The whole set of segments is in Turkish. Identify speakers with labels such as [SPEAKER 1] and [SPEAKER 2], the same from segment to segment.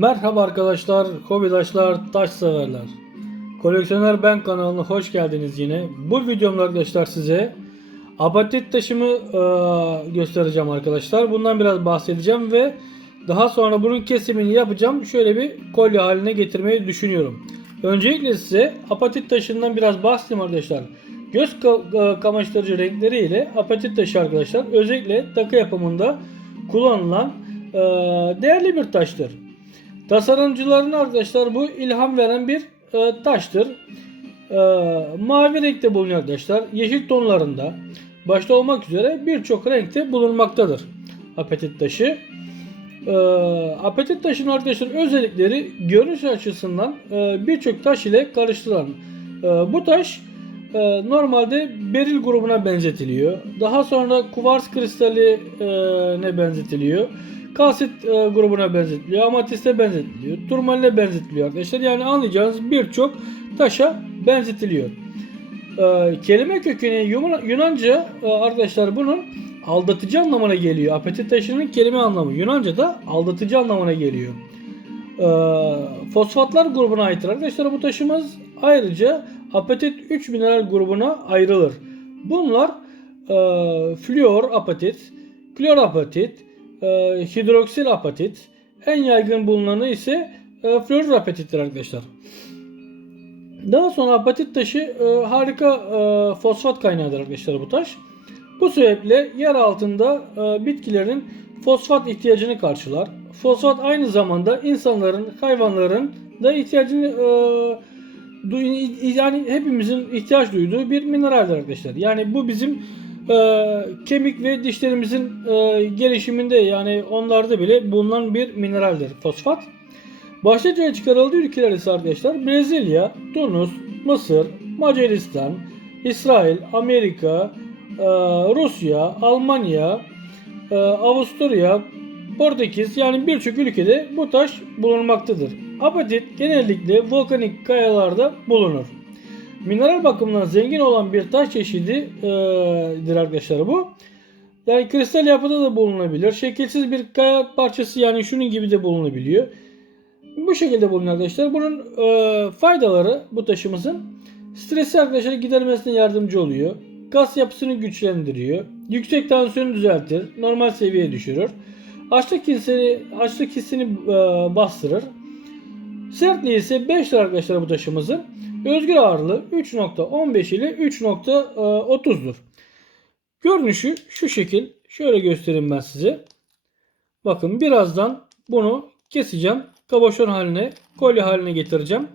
[SPEAKER 1] Merhaba arkadaşlar, hobidaşlar, taş severler. Koleksiyoner Ben kanalına hoş geldiniz yine. Bu videomda arkadaşlar size apatit taşımı e, göstereceğim arkadaşlar. Bundan biraz bahsedeceğim ve daha sonra bunun kesimini yapacağım. Şöyle bir kolye haline getirmeyi düşünüyorum. Öncelikle size apatit taşından biraz bahsedeyim arkadaşlar. Göz e, kamaştırıcı renkleriyle apatit taşı arkadaşlar özellikle takı yapımında kullanılan e, değerli bir taştır. Tasarımcıların arkadaşlar bu ilham veren bir e, taştır. E, mavi renkte bulunuyor arkadaşlar. Yeşil tonlarında başta olmak üzere birçok renkte bulunmaktadır. Apetit taşı. E, apetit taşının arkadaşlar özellikleri görünüş açısından e, birçok taş ile karıştırılan. E, bu taş e, normalde beril grubuna benzetiliyor. Daha sonra kuvars kristali e, ne benzetiliyor. Kalsit e, grubuna benzetiliyor. Amatiste benzetiliyor. Turmaline benzetiliyor arkadaşlar. Yani anlayacağınız birçok taşa benzetiliyor. E, kelime kökeni Yunan- Yunanca e, arkadaşlar bunun aldatıcı anlamına geliyor. Apetit taşının kelime anlamı Yunanca'da aldatıcı anlamına geliyor. E, fosfatlar grubuna aittir arkadaşlar bu taşımız. Ayrıca apetit 3 mineral grubuna ayrılır. Bunlar e, flüor apetit, klor apetit, e, hidroksil apetit. En yaygın bulunanı ise e, florür apetittir arkadaşlar. Daha sonra apatit taşı e, harika e, fosfat kaynağıdır arkadaşlar bu taş. Bu sebeple yer altında e, bitkilerin fosfat ihtiyacını karşılar. Fosfat aynı zamanda insanların, hayvanların da ihtiyacını e, yani hepimizin ihtiyaç duyduğu bir mineraldir arkadaşlar. Yani bu bizim e, kemik ve dişlerimizin e, gelişiminde yani onlarda bile bulunan bir mineraldir fosfat. Başlıca çıkarıldığı ülkeler ise arkadaşlar Brezilya, Tunus, Mısır, Macaristan, İsrail, Amerika, e, Rusya, Almanya, e, Avusturya, Portekiz yani birçok ülkede bu taş bulunmaktadır. Apatit genellikle volkanik kayalarda bulunur. Mineral bakımından zengin olan bir taş çeşididir arkadaşlar bu. Yani kristal yapıda da bulunabilir. Şekilsiz bir kaya parçası yani şunun gibi de bulunabiliyor. Bu şekilde bulunuyor arkadaşlar. Bunun e, faydaları bu taşımızın stresi arkadaşlar gidermesine yardımcı oluyor. Kas yapısını güçlendiriyor. Yüksek tansiyonu düzeltir. Normal seviyeye düşürür. Açlık hissini, açlık hissini e, bastırır. Sertliği ise 5 arkadaşlar bu taşımızın. Özgür ağırlığı 3.15 ile 3.30'dur. Görünüşü şu şekil. Şöyle göstereyim ben size. Bakın birazdan bunu keseceğim. Kaboşon haline, kolye haline getireceğim.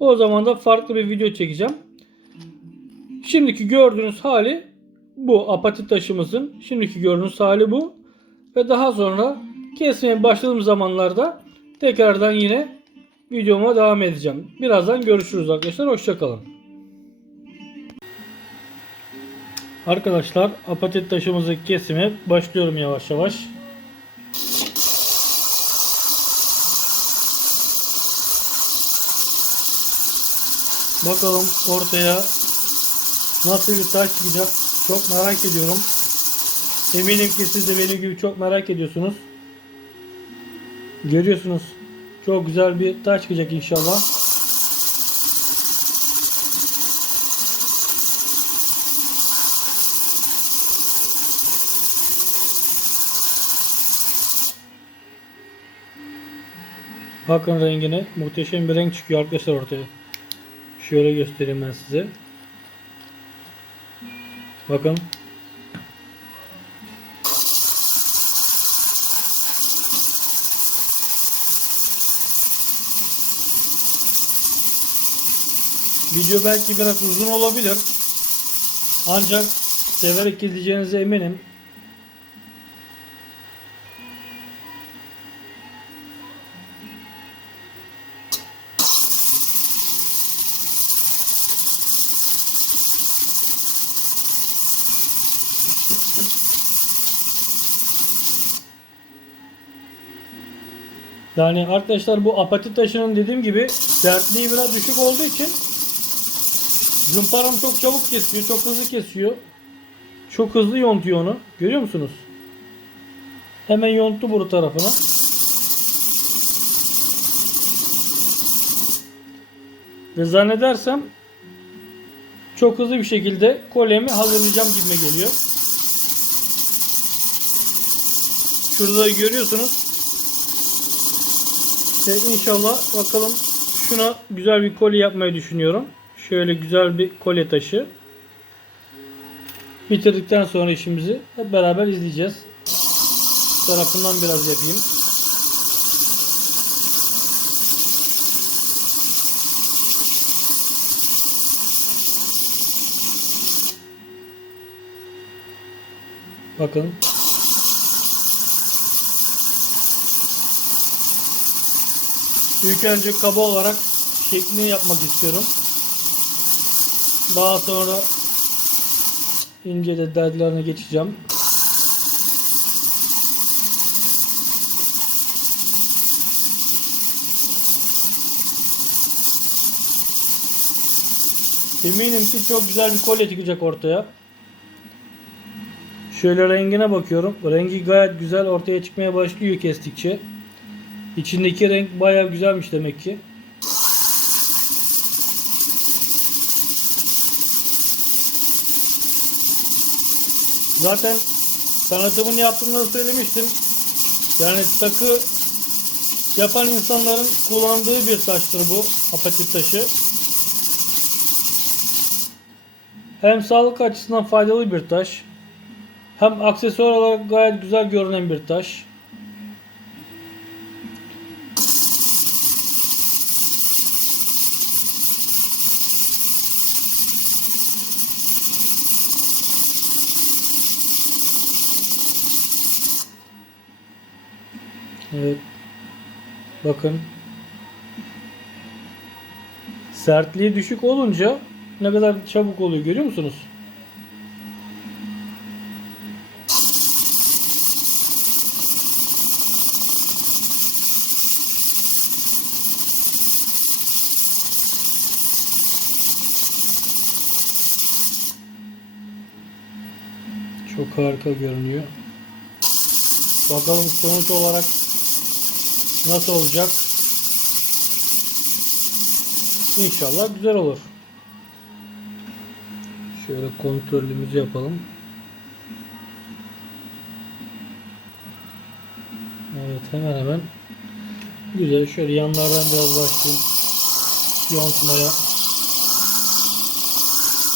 [SPEAKER 1] O zaman da farklı bir video çekeceğim. Şimdiki gördüğünüz hali bu. Apatit taşımızın şimdiki gördüğünüz hali bu. Ve daha sonra kesmeye başladığım zamanlarda tekrardan yine videoma devam edeceğim. Birazdan görüşürüz arkadaşlar. Hoşçakalın. Arkadaşlar apatit taşımızı kesime başlıyorum yavaş yavaş. Bakalım ortaya nasıl bir taş çıkacak çok merak ediyorum. Eminim ki siz de benim gibi çok merak ediyorsunuz. Görüyorsunuz. Çok güzel bir taş çıkacak inşallah. Bakın rengine muhteşem bir renk çıkıyor arkadaşlar ortaya. Şöyle göstereyim ben size. Bakın. Video belki biraz uzun olabilir. Ancak severek izleyeceğinize eminim. Yani arkadaşlar bu apatit taşının dediğim gibi sertliği biraz düşük olduğu için Zımparam çok çabuk kesiyor. Çok hızlı kesiyor. Çok hızlı yontuyor onu. Görüyor musunuz? Hemen yonttu boru tarafına. Ve zannedersem çok hızlı bir şekilde kolyemi hazırlayacağım gibime geliyor. Şurada görüyorsunuz. İşte inşallah bakalım şuna güzel bir kolye yapmayı düşünüyorum. Şöyle güzel bir kolye taşı. Bitirdikten sonra işimizi hep beraber izleyeceğiz. Tarafından biraz yapayım. Bakın. İlk önce kaba olarak şeklini yapmak istiyorum. Daha sonra ince detaylarına geçeceğim. Eminim ki çok güzel bir kolye çıkacak ortaya. Şöyle rengine bakıyorum. Rengi gayet güzel ortaya çıkmaya başlıyor kestikçe. İçindeki renk bayağı güzelmiş demek ki. Zaten tanıtımını yaptığımda da söylemiştim. Yani takı yapan insanların kullandığı bir taştır bu apatit taşı. Hem sağlık açısından faydalı bir taş. Hem aksesuar olarak gayet güzel görünen bir taş. Evet. Bakın. Sertliği düşük olunca ne kadar çabuk oluyor görüyor musunuz? Çok harika görünüyor. Bakalım sonuç olarak nasıl olacak? İnşallah güzel olur. Şöyle kontrolümüzü yapalım. Evet hemen hemen güzel. Şöyle yanlardan biraz başlayayım. Yontmaya.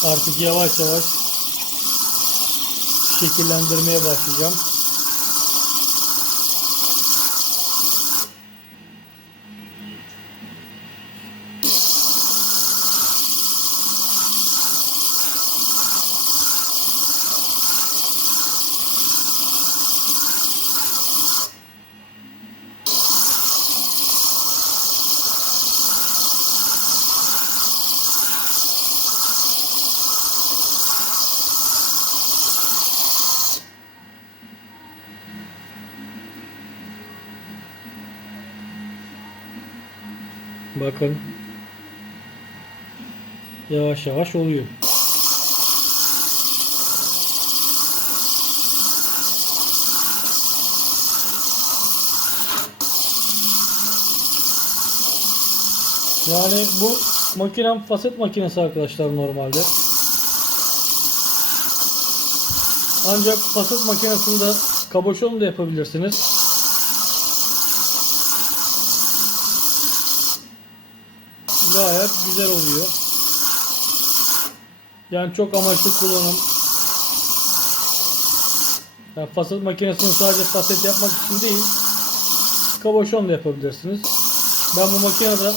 [SPEAKER 1] Artık yavaş yavaş şekillendirmeye başlayacağım. Bakın. Yavaş yavaş oluyor. Yani bu makinem faset makinesi arkadaşlar normalde. Ancak faset makinesinde kaboşon da yapabilirsiniz. gayet güzel oluyor. Yani çok amaçlı kullanım. Yani faset makinesini sadece faset yapmak için değil, kaboşon da yapabilirsiniz. Ben bu makinede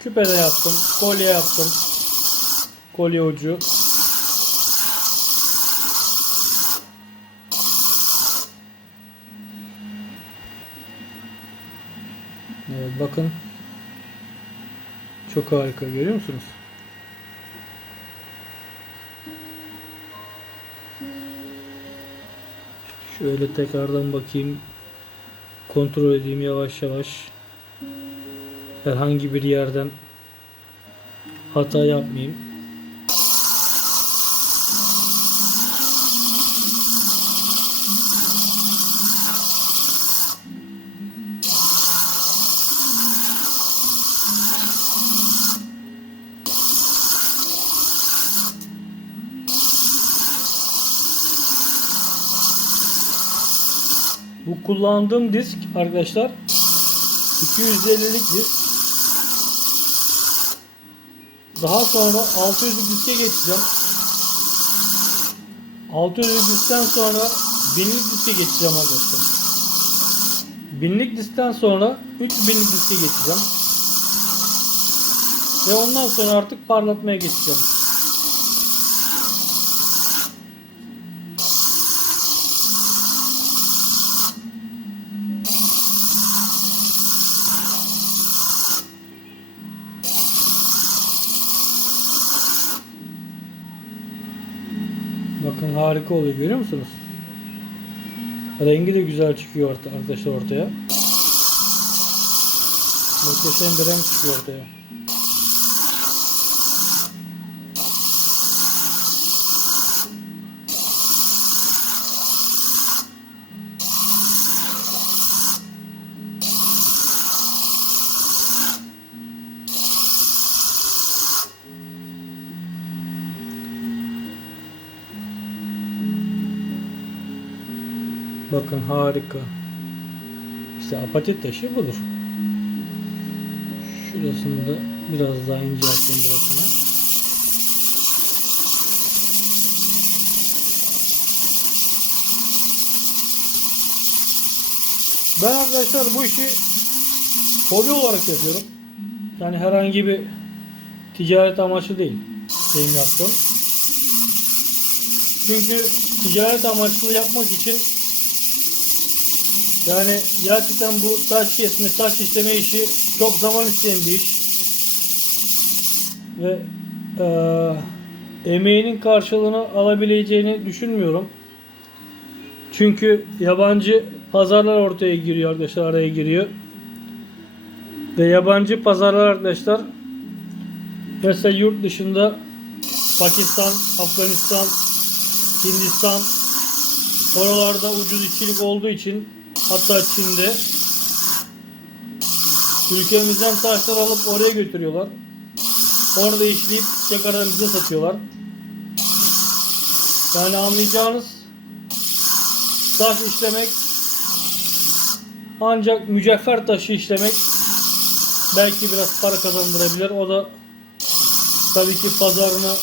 [SPEAKER 1] küpe de yaptım, kolye yaptım. Kolye ucu. Evet bakın. Çok harika görüyor musunuz? Şöyle tekrardan bakayım. Kontrol edeyim yavaş yavaş. Herhangi bir yerden hata yapmayayım. Kullandığım disk arkadaşlar 250'lik disk. Daha sonra 600'lük diske geçeceğim. 600'lük diskten sonra 1000'lik diske geçeceğim arkadaşlar. 1000'lik diskten sonra 3000'lik diske geçeceğim. Ve ondan sonra artık parlatmaya geçeceğim. Bakın harika oluyor görüyor musunuz? Rengi de güzel çıkıyor orta, arkadaşlar ortaya. Muhteşem bir renk çıkıyor ortaya. Bakın harika. İşte apatit taşı budur. Şurasını da biraz daha incelteyim burasını. Ben arkadaşlar bu işi hobi olarak yapıyorum. Yani herhangi bir ticaret amaçlı değil benim yaptığım. Çünkü ticaret amaçlı yapmak için yani gerçekten bu taş kesme, taş işleme işi çok zaman isteyen bir iş. Ve eee, emeğinin karşılığını alabileceğini düşünmüyorum. Çünkü yabancı pazarlar ortaya giriyor arkadaşlar araya giriyor. Ve yabancı pazarlar arkadaşlar mesela yurt dışında Pakistan, Afganistan, Hindistan oralarda ucuz işçilik olduğu için hatta Çin'de ülkemizden taşlar alıp oraya götürüyorlar. Orada işleyip tekrardan bize satıyorlar. Yani anlayacağınız taş işlemek ancak mücevher taşı işlemek belki biraz para kazandırabilir. O da tabii ki pazarını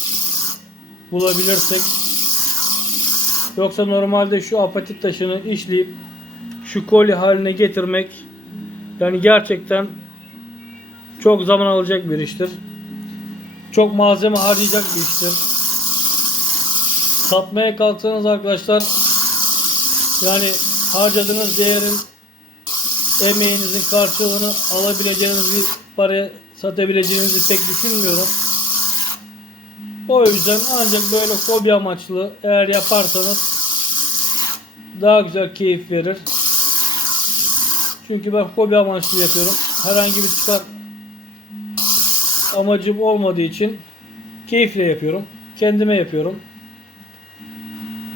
[SPEAKER 1] bulabilirsek. Yoksa normalde şu apatit taşını işleyip şu kolye haline getirmek yani gerçekten çok zaman alacak bir iştir. Çok malzeme harcayacak bir iştir. Satmaya kalksanız arkadaşlar yani harcadığınız değerin emeğinizin karşılığını alabileceğiniz bir paraya satabileceğinizi pek düşünmüyorum. O yüzden ancak böyle hobi amaçlı eğer yaparsanız daha güzel keyif verir. Çünkü ben hobi amaçlı yapıyorum. Herhangi bir çıkar amacım olmadığı için keyifle yapıyorum. Kendime yapıyorum.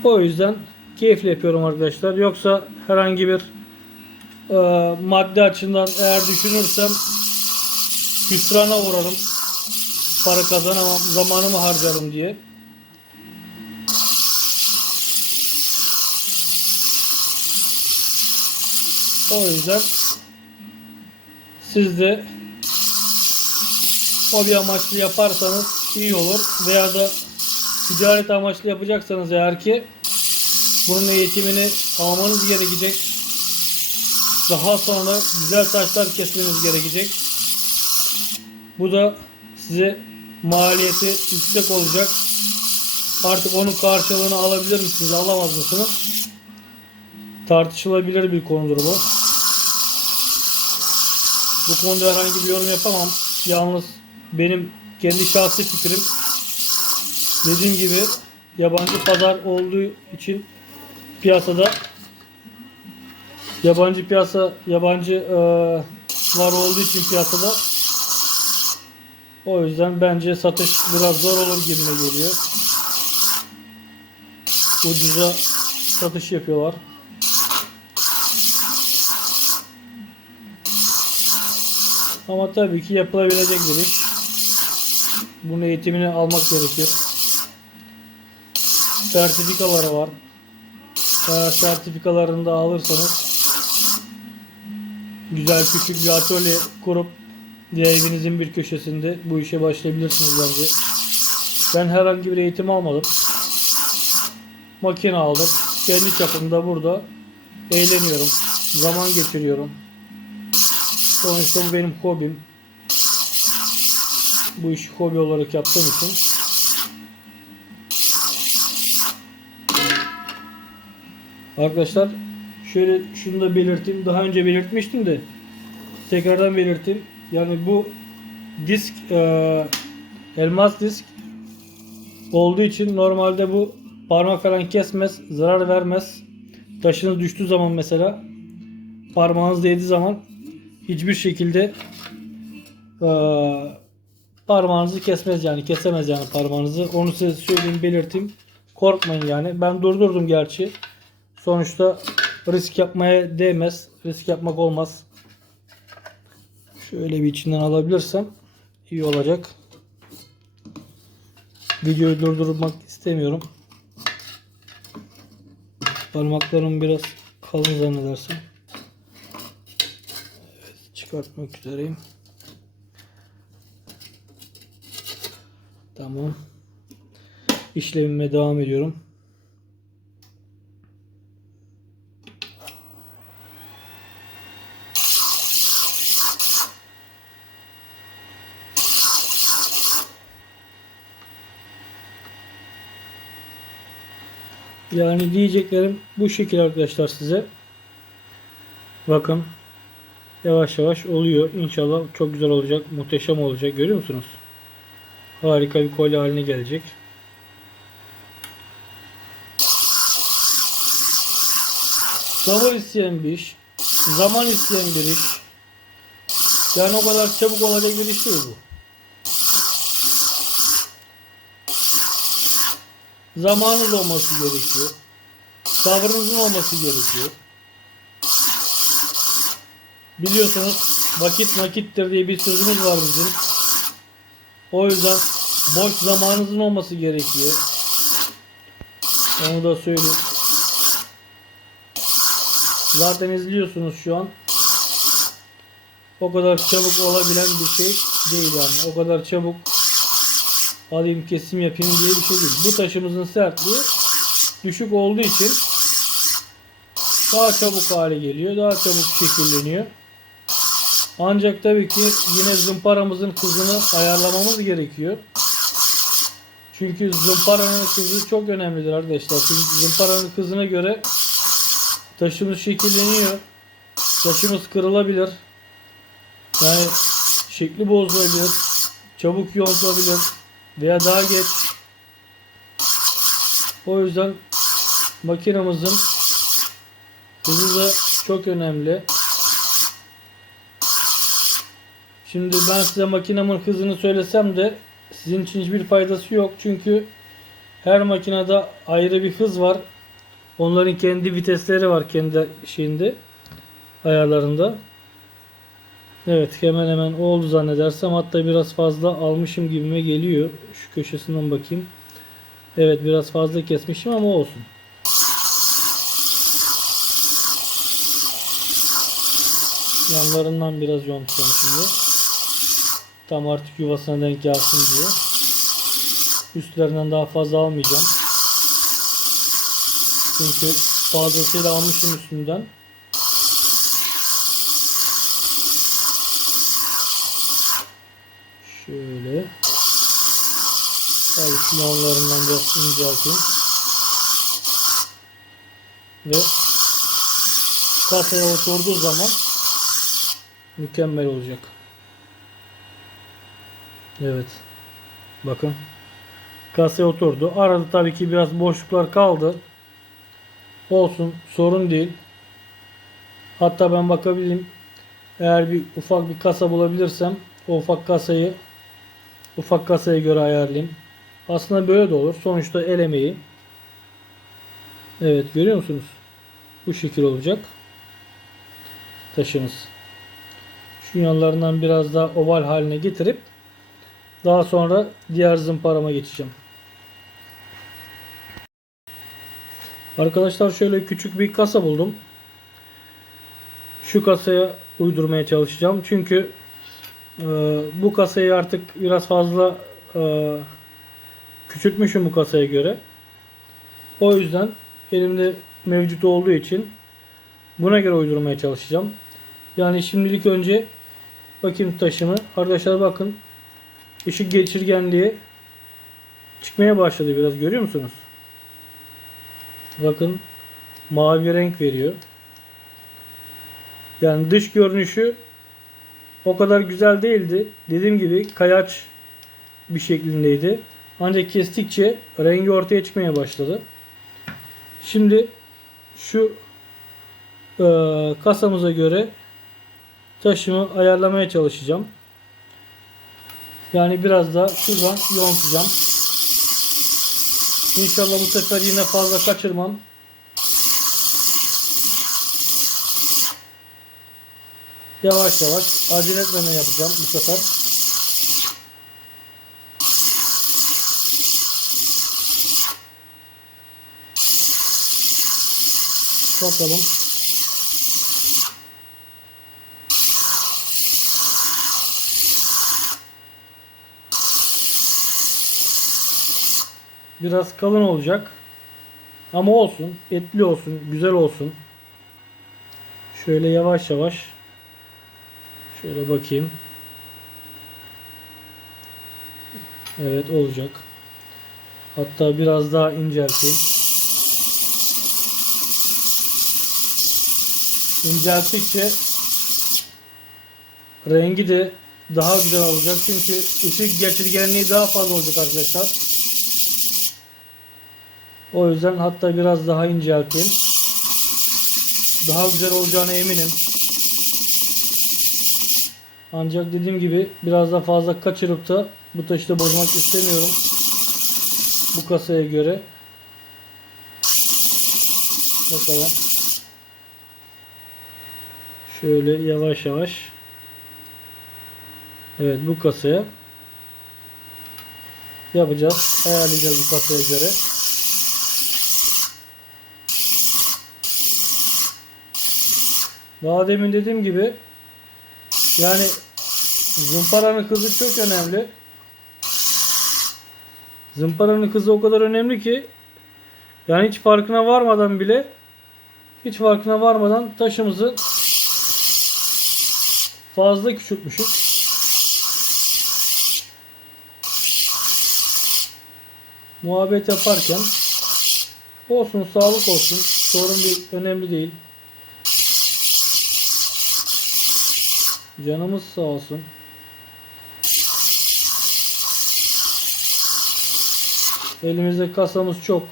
[SPEAKER 1] O yüzden keyifle yapıyorum arkadaşlar. Yoksa herhangi bir e, madde açısından eğer düşünürsem hüsrana uğrarım. Para kazanamam, zamanımı harcarım diye. O yüzden siz de hobi amaçlı yaparsanız iyi olur. Veya da ticaret amaçlı yapacaksanız eğer ki bunun eğitimini almanız gerekecek. Daha sonra güzel taşlar kesmeniz gerekecek. Bu da size maliyeti yüksek olacak. Artık onun karşılığını alabilir misiniz, alamaz mısınız? Tartışılabilir bir konudur bu. Bu konuda herhangi bir yorum yapamam. Yalnız benim kendi şahsi fikrim dediğim gibi yabancı pazar olduğu için piyasada yabancı piyasa yabancı e, var olduğu için piyasada o yüzden bence satış biraz zor olur gibime geliyor. Ucuza satış yapıyorlar. Ama tabii ki yapılabilecek bir iş. Bunun eğitimini almak gerekir. Sertifikaları var. Eğer sertifikalarını da alırsanız güzel küçük bir atölye kurup evinizin bir köşesinde bu işe başlayabilirsiniz bence. Ben herhangi bir eğitim almadım. Makine aldım. Kendi çapımda burada eğleniyorum. Zaman geçiriyorum. Sonuçta bu benim hobim. Bu işi hobi olarak yaptığım için Arkadaşlar şöyle şunu da belirteyim. Daha önce belirtmiştim de tekrardan belirteyim. Yani bu disk e, elmas disk olduğu için normalde bu parmak falan kesmez, zarar vermez. Taşınız düştüğü zaman mesela parmağınız değdiği zaman hiçbir şekilde e, parmağınızı kesmez yani kesemez yani parmağınızı. Onu size söyleyeyim belirteyim. Korkmayın yani. Ben durdurdum gerçi. Sonuçta risk yapmaya değmez. Risk yapmak olmaz. Şöyle bir içinden alabilirsem iyi olacak. Videoyu durdurmak istemiyorum. Parmaklarım biraz kalın zannedersem. Çıkartmak üzereyim. Tamam. İşlemime devam ediyorum. Yani diyeceklerim bu şekil arkadaşlar size. Bakın yavaş yavaş oluyor. İnşallah çok güzel olacak. Muhteşem olacak. Görüyor musunuz? Harika bir kolye haline gelecek. Sabır isteyen bir iş. Zaman isteyen bir iş. Yani o kadar çabuk olacak bir iş değil bu. Zamanınız olması gerekiyor. Sabrınızın olması gerekiyor. Biliyorsunuz vakit nakittir diye bir sözümüz var bizim. O yüzden boş zamanınızın olması gerekiyor. Onu da söyleyeyim. Zaten izliyorsunuz şu an. O kadar çabuk olabilen bir şey değil yani. O kadar çabuk alayım kesim yapayım diye bir şey değil. Bu taşımızın sertliği düşük olduğu için daha çabuk hale geliyor. Daha çabuk şekilleniyor. Ancak tabii ki yine zımparamızın hızını ayarlamamız gerekiyor. Çünkü zımparanın hızı çok önemlidir arkadaşlar. Çünkü zımparanın hızına göre taşımız şekilleniyor. Taşımız kırılabilir. Yani şekli bozulabilir. Çabuk yontulabilir. Veya daha geç. O yüzden makinamızın hızı da çok önemli. Şimdi ben size makinamın hızını söylesem de sizin için hiçbir faydası yok. Çünkü her makinede ayrı bir hız var. Onların kendi vitesleri var kendi şeyinde ayarlarında. Evet hemen hemen oldu zannedersem hatta biraz fazla almışım gibime geliyor. Şu köşesinden bakayım. Evet biraz fazla kesmişim ama olsun. Yanlarından biraz yontacağım şimdi. Tam artık yuvasına denk gelsin diye. Üstlerinden daha fazla almayacağım. Çünkü fazlasıyla almışım üstünden. Şöyle. Şu yanlarından biraz incelteyim. Ve kasaya oturduğu zaman mükemmel olacak. Evet. Bakın. Kasaya oturdu. Arada tabii ki biraz boşluklar kaldı. Olsun. Sorun değil. Hatta ben bakabilirim. Eğer bir ufak bir kasa bulabilirsem o ufak kasayı ufak kasaya göre ayarlayayım. Aslında böyle de olur. Sonuçta el emeği. Evet görüyor musunuz? Bu şekil olacak. Taşımız. Şu yanlarından biraz daha oval haline getirip daha sonra diğer zımparama geçeceğim. Arkadaşlar şöyle küçük bir kasa buldum. Şu kasaya uydurmaya çalışacağım. Çünkü e, bu kasayı artık biraz fazla e, küçültmüşüm bu kasaya göre. O yüzden elimde mevcut olduğu için buna göre uydurmaya çalışacağım. Yani şimdilik önce bakayım taşımı. Arkadaşlar bakın ışık geçirgenliği çıkmaya başladı biraz görüyor musunuz? Bakın mavi renk veriyor. Yani dış görünüşü o kadar güzel değildi. Dediğim gibi kayaç bir şeklindeydi. Ancak kestikçe rengi ortaya çıkmaya başladı. Şimdi şu e, kasamıza göre taşımı ayarlamaya çalışacağım. Yani biraz da şuradan yontacağım. İnşallah bu sefer yine fazla kaçırmam. Yavaş yavaş acele etmeden yapacağım bu sefer. Bakalım. Biraz kalın olacak. Ama olsun. Etli olsun. Güzel olsun. Şöyle yavaş yavaş. Şöyle bakayım. Evet olacak. Hatta biraz daha incelteyim. İncelttikçe rengi de daha güzel olacak. Çünkü ışık geçirgenliği daha fazla olacak arkadaşlar. O yüzden hatta biraz daha incelteyim. Daha güzel olacağına eminim. Ancak dediğim gibi biraz da fazla kaçırıp da bu taşı da bozmak istemiyorum. Bu kasaya göre. Bakalım. Şöyle yavaş yavaş. Evet bu kasaya yapacağız. Ayarlayacağız bu kasaya göre. Daha demin dediğim gibi yani zımparanın hızı çok önemli. Zımparanın hızı o kadar önemli ki yani hiç farkına varmadan bile hiç farkına varmadan taşımızı fazla küçültmüşüz. Muhabbet yaparken olsun sağlık olsun sorun değil önemli değil. Canımız sağ olsun. Elimizde kasamız çok.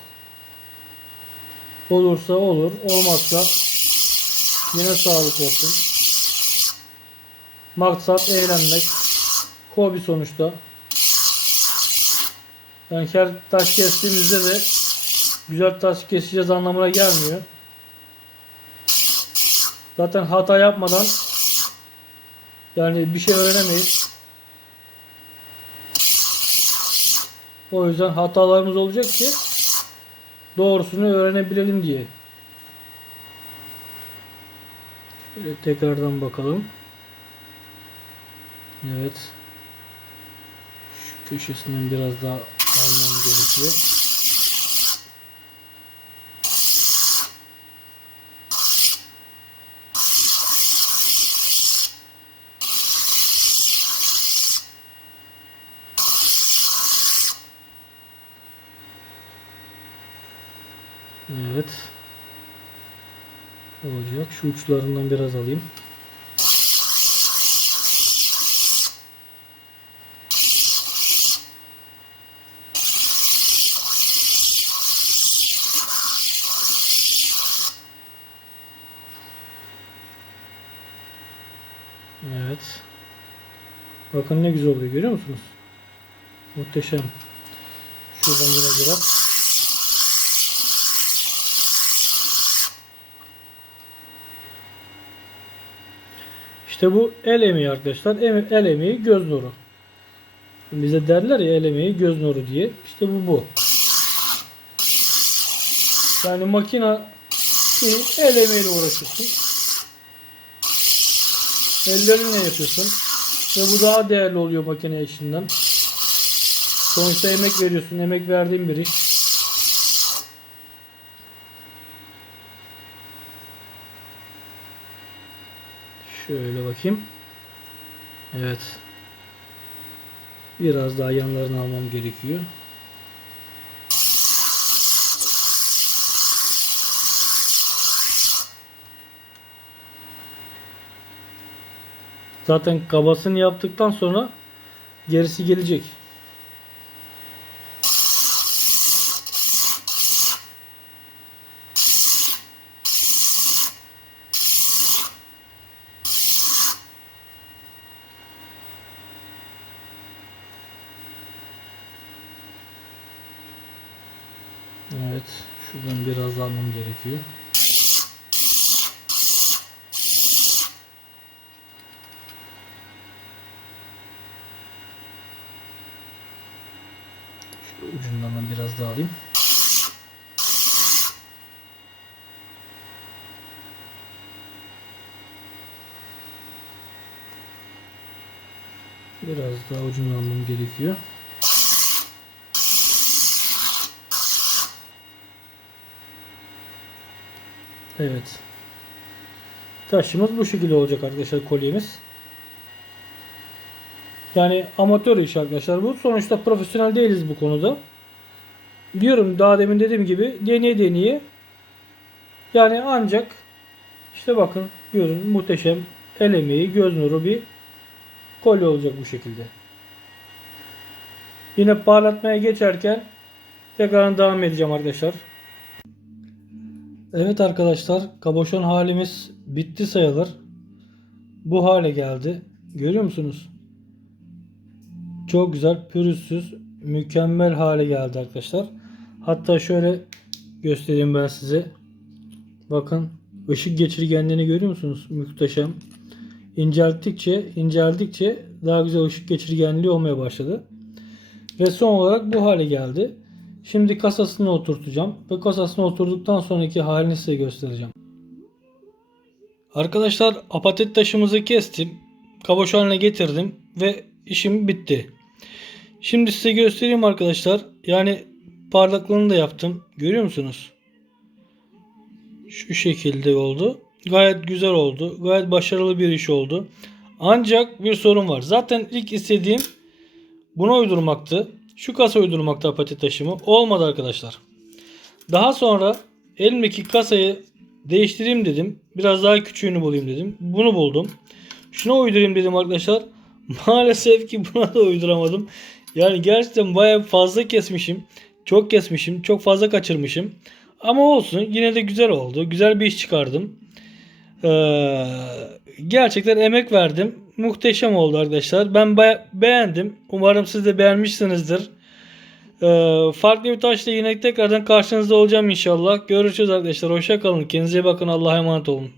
[SPEAKER 1] Olursa olur, olmazsa yine sağlık olsun. Maksat eğlenmek. Hobi sonuçta. Yani her taş kestiğimizde de güzel taş keseceğiz anlamına gelmiyor. Zaten hata yapmadan yani bir şey öğrenemeyiz. O yüzden hatalarımız olacak ki doğrusunu öğrenebilelim diye. Şöyle tekrardan bakalım. Evet. Şu köşesinden biraz daha almam gerekiyor. Evet. Olacak. Şu uçlarından biraz alayım. Evet. Bakın ne güzel oluyor görüyor musunuz? Muhteşem. Şuradan biraz. İşte bu el emeği arkadaşlar. El, emeği göz nuru. Bize derler ya el emeği göz nuru diye. İşte bu bu. Yani makina el emeğiyle uğraşırsın. Ellerinle yapıyorsun. Ve bu daha değerli oluyor makine işinden. Sonuçta emek veriyorsun. Emek verdiğin bir iş. Şöyle bakayım. Evet. Biraz daha yanlarını almam gerekiyor. Zaten kabasını yaptıktan sonra gerisi gelecek. Evet, şuradan biraz almam gerekiyor. Şu ucundan da biraz daha alayım. Biraz daha ucunu almam gerekiyor. Evet. Taşımız bu şekilde olacak arkadaşlar kolyemiz. Yani amatör iş arkadaşlar bu. Sonuçta profesyonel değiliz bu konuda. Diyorum daha demin dediğim gibi deneye deneye yani ancak işte bakın görün muhteşem el emeği göz nuru bir kolye olacak bu şekilde. Yine parlatmaya geçerken tekrar devam edeceğim arkadaşlar. Evet arkadaşlar kaboşon halimiz bitti sayılır. Bu hale geldi. Görüyor musunuz? Çok güzel pürüzsüz mükemmel hale geldi arkadaşlar. Hatta şöyle göstereyim ben size. Bakın ışık geçirgenliğini görüyor musunuz? Muhteşem. İncelttikçe inceldikçe daha güzel ışık geçirgenliği olmaya başladı. Ve son olarak bu hale geldi. Şimdi kasasını oturtacağım ve kasasını oturduktan sonraki halini size göstereceğim. Arkadaşlar apatit taşımızı kestim. Kaboş haline getirdim ve işim bitti. Şimdi size göstereyim arkadaşlar. Yani parlaklığını da yaptım. Görüyor musunuz? Şu şekilde oldu. Gayet güzel oldu. Gayet başarılı bir iş oldu. Ancak bir sorun var. Zaten ilk istediğim buna uydurmaktı. Şu kasa uydurmakta apatit taşımı. Olmadı arkadaşlar. Daha sonra elimdeki kasayı değiştireyim dedim. Biraz daha küçüğünü bulayım dedim. Bunu buldum. Şuna uydurayım dedim arkadaşlar. Maalesef ki buna da uyduramadım. Yani gerçekten bayağı fazla kesmişim. Çok kesmişim. Çok fazla kaçırmışım. Ama olsun. Yine de güzel oldu. Güzel bir iş çıkardım. Ee, gerçekten emek verdim. Muhteşem oldu arkadaşlar. Ben baya- beğendim. Umarım siz de beğenmişsinizdir. Ee, farklı bir taşla yine tekrardan karşınızda olacağım inşallah. Görüşürüz arkadaşlar. Hoşça kalın. Kendinize bakın. Allah'a emanet olun.